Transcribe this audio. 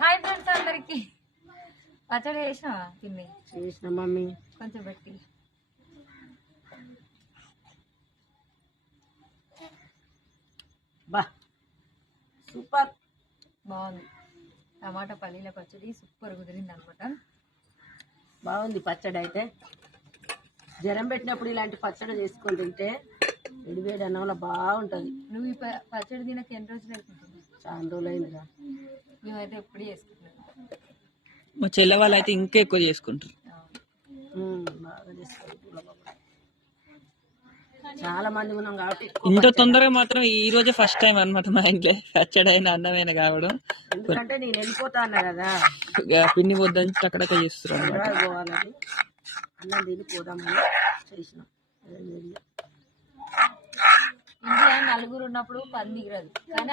Hi friends అందరికి పచ్చడి చేసినావా తిమ్మి? చేసిన మమ్మీ. కొంచెం పెట్టి బా సూపర్ బాగుంది. టమాటా పల్లీల పచ్చడి సూపర్ కుదిరింది అనమాట. బాగుంది పచ్చడి. అయితే జ్వరం పెట్టినప్పుడు ఇలాంటి పచ్చడి చేసుకొని తింటే వేడివేడి అన్నంలో బాగుంటుంది. నువ్వు ఈ పచ్చడి తినక ఎన్ని రోజులు అవుతుంది? చాలా రోజులు అయిందిరా. మేమైతే ఎప్పుడు చేసుకుంటున్నాం. మా చెల్లె వాళ్ళు అయితే ఇంకా ఎక్కువ చేసుకుంటారు. బాగా చేసుకుంటున్నాం. చాలా మంది ఉన్నాం కాబట్టి ఇంత తొందరగా మాత్రం ఈ రోజే ఫస్ట్ టైం అనమాట మా ఇంట్లో పచ్చడి అయినా అన్నమైన కావడం. ఎందుకంటే నేను వెళ్ళిపోతా అన్నా కదా, పిండి వద్దని అక్కడక్కడ చేస్తారు అనమాట. పోవాలని అన్నం తిని పోదామని చేసినాం. ఇంట్లో నలుగురు ఉన్నప్పుడు పని దిగరదు కానీ